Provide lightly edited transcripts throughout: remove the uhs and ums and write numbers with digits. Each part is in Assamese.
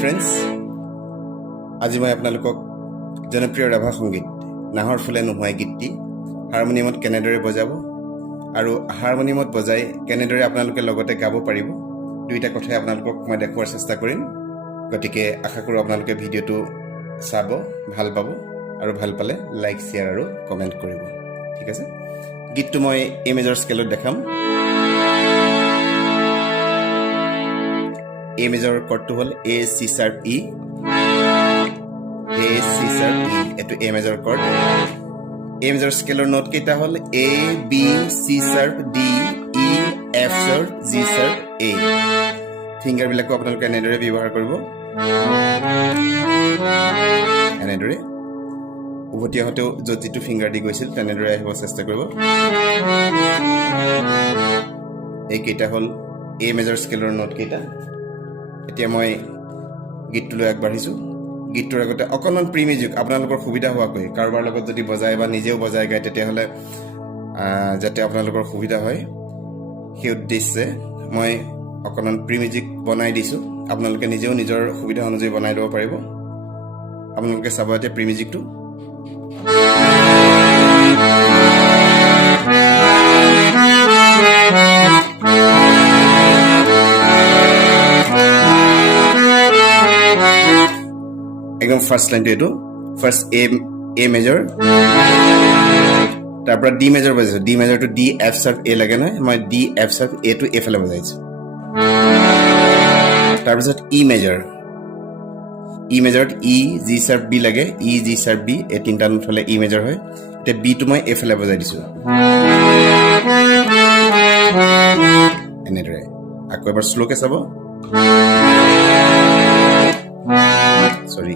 friends, আজি মই আপোনালোকক জনপ্ৰিয় ৰাভা সংগীত নাহৰ ফুলে নুহুৱাই গীতটি হাৰমনিয়ামত কেনেদৰে বজাব আৰু হাৰমনিয়ামত বজাই কেনেদৰে আপোনালোকে লগতে গাব পাৰিব দুইটা কথাই আপোনালোকক মই দেখুৱাৰ চেষ্টা কৰিম। গতিকে আশা কৰোঁ আপোনালোকে ভিডিঅ'টো চাব, ভাল পাব আৰু ভাল পালে লাইক, শ্বেয়াৰ আৰু কমেণ্ট কৰিব। ঠিক আছে, গীতটো মই এ মেজৰ স্কেলত দেখাম। এ মেজৰ কৰ্ডটো হ'ল A C sharp E, A C sharp E, এইটো A major chord. A major স্কেলৰ নোট কেইটা হ'ল A B C sharp D E F sharp G sharp A. ফিংগাৰবিলাকো আপোনালোকে এনেদৰে ব্যৱহাৰ কৰিব, এনেদৰে উভতি আহোঁতেও য'ত যিটো ফিংগাৰ দি গৈছিল তেনেদৰে আহিব চেষ্টা কৰিব। এইকেইটা হ'ল এ মেজৰ স্কেলৰ নোট কেইটা। এতিয়া মই গীতটোলৈ আগবাঢ়িছোঁ। গীতটোৰ আগতে অকণমান প্ৰি মিউজিক আপোনালোকৰ সুবিধা হোৱাকৈ, কাৰোবাৰ লগত যদি বজায় বা নিজেও বজাই গায় তেতিয়াহ'লে যাতে আপোনালোকৰ সুবিধা হয় সেই উদ্দেশ্যে মই অকণমান প্ৰি মিউজিক বনাই দিছোঁ। আপোনালোকে নিজেও নিজৰ সুবিধা অনুযায়ী বনাই ল'ব পাৰিব। আপোনালোকে চাব এতিয়া প্ৰি মিউজিকটো। একদম ফাৰ্ষ্ট লাইনটো এইটো, ফাৰ্ষ্ট এ মেজৰ, তাৰপৰা ডি মেজৰ বজাইছোঁ। ডি মেজৰটো ডি এফ শাৰ্প এ লাগে নহয়, মই ডি এফ শাৰ্প এটো এইফালে বজাইছোঁ। তাৰপিছত ই মেজৰ, ই মেজৰত ই জি শাৰ্প বি লাগে, ই জি শাৰ্প বি, এই তিনিটা নোট হ'লে ই মেজৰ হয়। এতিয়া বিটো মই এইফালে বজাই দিছোঁ এনেদৰে। আকৌ এবাৰ শ্ল'কে চাব, চৰি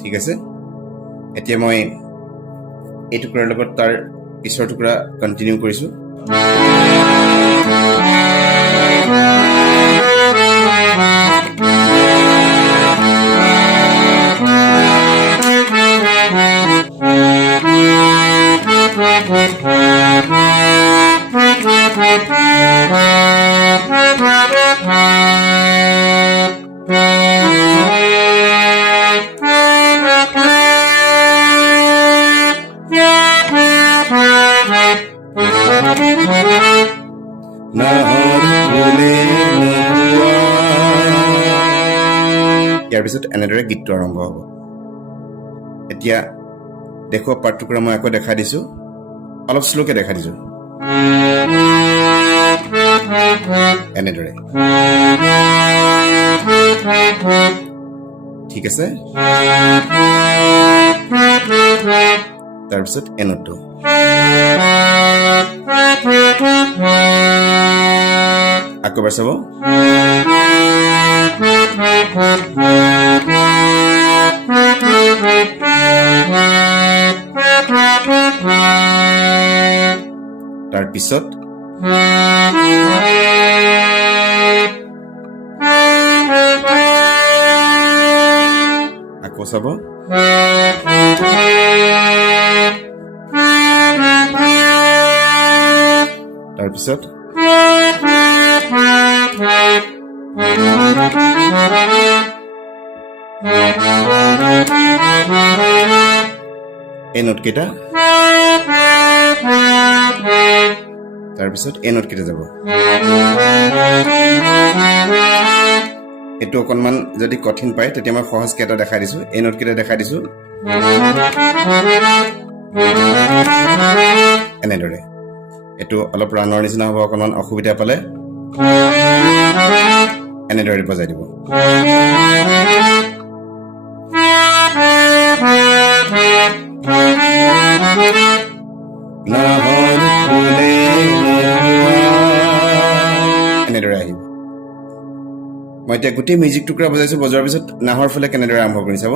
ঠিক আছে। এতিয়া মই এই টুকুৰাৰ লগত তাৰ পিছৰ টুকুৰা কণ্টিনিউ কৰিছোঁ। ইয়াৰ পিছত এনেদৰে গীতটো আৰম্ভ হ'ব। এতিয়া দেখুওৱা পাৰ্ট টুকুৰা মই আকৌ দেখা দিছোঁ, অলপ শ্ল'কে দেখা দিছোঁ এনেদৰে। ঠিক আছে, তাৰপিছত এ নোটটো আকৌ এবাৰ চাব। তাৰপিছত আকৌ চাব। তাৰপিছত এই নোটকেইটা, তাৰপিছত এই নোটকেইটা যাব। এইটো অকণমান যদি কঠিন পায় তেতিয়া মই সহজকৈ এটা দেখাই দিছোঁ, এই নোটকেইটা দেখাই দিছোঁ এনেদৰে। এইটো অলপ ৰাণৰ নিচিনা হ'ব, অকণমান অসুবিধা পালে এনেদৰে বজাই দিব। এনেদৰে আহিব। মই এতিয়া গোটেই মিউজিক টুকুৰা বজাইছোঁ, বজোৱাৰ পিছত নাহৰ ফুলে কেনেদৰে আৰম্ভ কৰি চাব।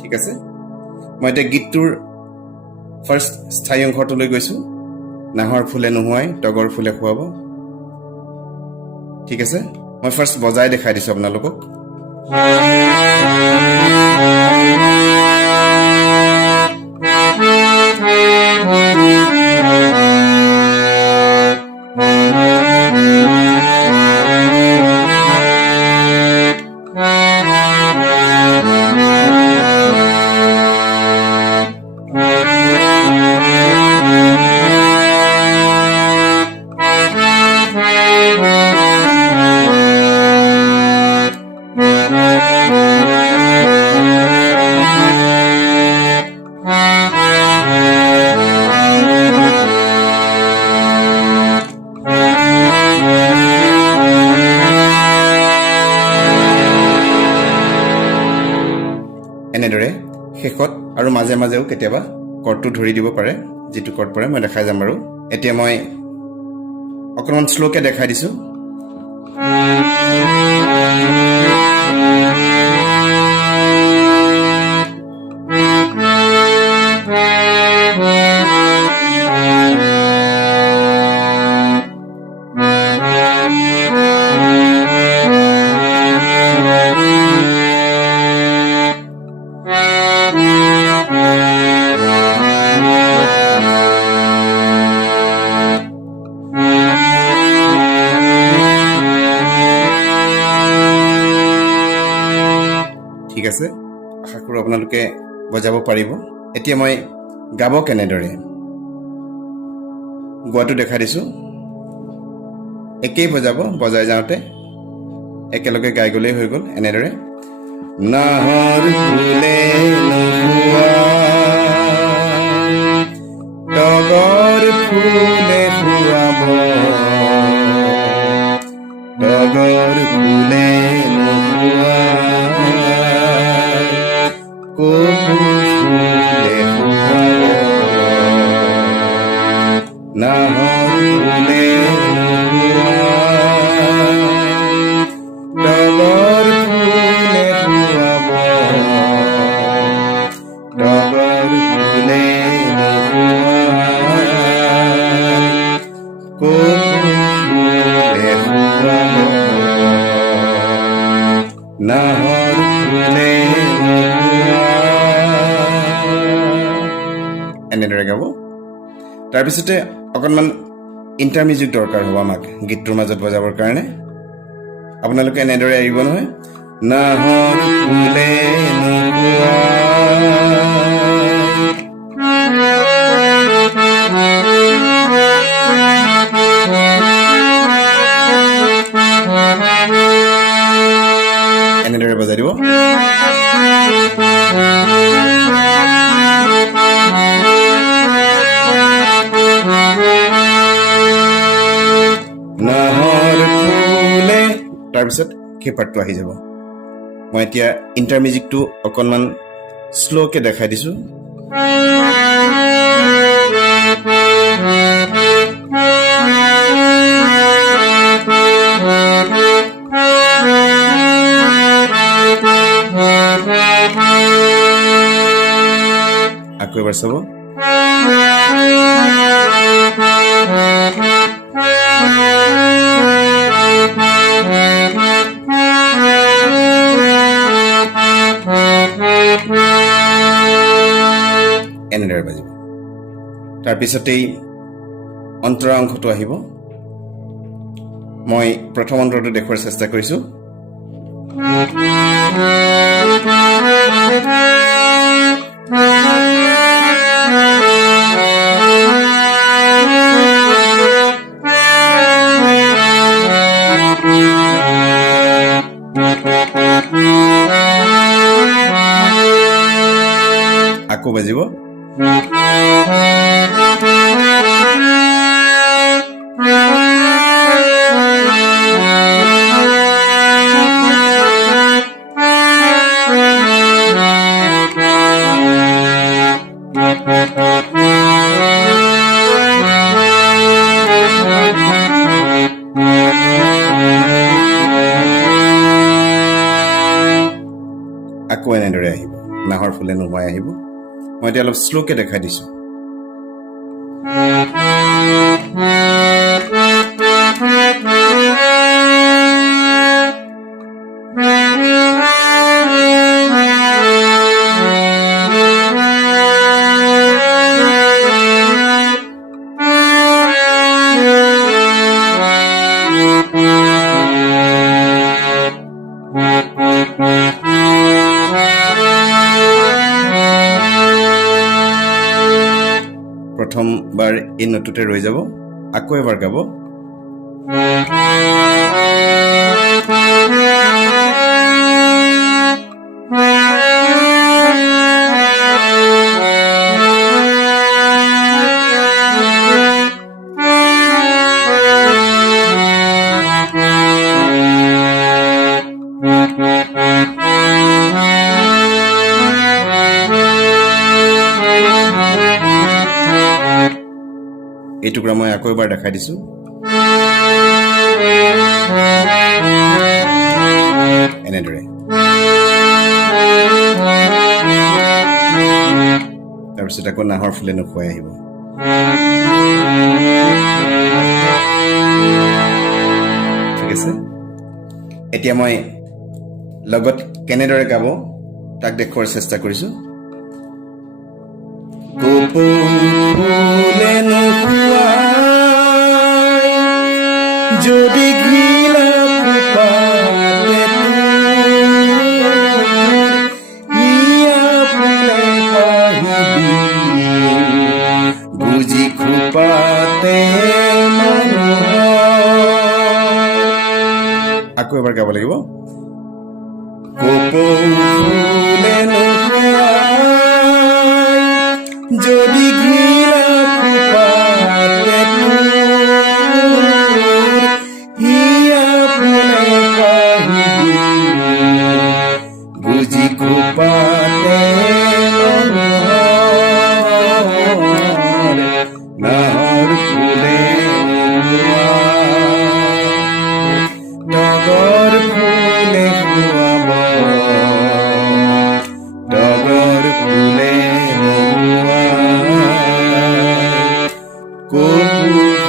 ঠিক আছে মই এতিয়া গীতটোৰ ফাৰ্ষ্ট স্থায়ী অংশটোলৈ গৈছোঁ নাহৰ ফুলে নুহুৱাই টগৰ ফুলে খুৱাব ঠিক আছে মই ফাৰ্ষ্ট বজাই দেখাই দিছোঁ আপোনালোকক এনেদৰে শেষত আৰু মাজে মাজেও কেতিয়াবা কৰ্ডটো ধৰি দিব পাৰে যেটো কৰ্ড পৰে মই দেখাই যাম আৰু এতিয়া মই অকণমান স্লোকে দেখাই দিছোঁ ঠিক আছে আশা কৰোঁ আপোনালোকে বজাব পাৰিব এতিয়া মই গাব কেনেদৰে গোৱাটো দেখাই দিছোঁ একেই বজাব বজাই যাওঁতে একেলগে গাই গ'লেই হৈ গ'ল এনেদৰে নাহৰ ফুলে নুহুৱাই টগৰ ফুলে খুৱাব টগৰ ফুলে নুহুৱাই কপৌ ফুলে খুৱাব নাহৰ ফুলে টগৰ ফুলে খুৱাব টগৰ ফুলে কপৌ ফুলে খুৱাব নাহৰ ফুলে এনেদৰে গাব তাৰপিছতে অকণমান ইণ্টাৰমিউজিক দৰকাৰ হ'ব আমাক গীতটোৰ মাজত বজাবৰ কাৰণে আপোনালোকে এনেদৰে আহিব নহয় নাহৰ ফুলে নুহুৱাই এনেদৰে বজাই দিব নাহৰ ফুলে তাৰপিছত সেই পাৰ্টটো আহি যাব মই এতিয়া ইণ্টাৰমিউজিকটো অকণমান শ্ল'কে দেখাই দিছোঁ আকৌ এবাৰ চাব এনেদৰে বাজিব তাৰপিছতেই অন্তৰা অংশটো আহিব মই প্ৰথম অন্তৰটো দেখুৱাৰ চেষ্টা কৰিছোঁ আকৌ বাজিব আকৌ এনেদৰে আহিব নাহৰ ফুলে নুহুৱাই আহিব মই এতিয়া অলপ শ্লোকে দেখাই দিছোঁ প্ৰথমবাৰ এই নোটটোতে ৰৈ যাব আকৌ এবাৰ গাব এই টুকুৰা মই আকৌ এবাৰ দেখাই দিছোঁ এনেদৰে তাৰপিছত আকৌ নাহৰ ফুলে নুহুৱাই আহিব ঠিক আছে এতিয়া মই লগত কেনেদৰে গাব তাক দেখুৱাৰ চেষ্টা কৰিছোঁ ফুলে নুহুৱাই যদি ঘিলা ফুপাতে ইয়া ফুলে পাহিবি বুজি ফুপাতে আকৌ এবাৰ গাব লাগিব ফুলে নুহুৱাই যদি ঘিলা ফুপাতে ইয়া ফুলে পাহিবি বুজি ফুপাতে নাহৰ ফুলে ডগৰ ফুলে খুৱাব ডগৰ ফুলে কপৌ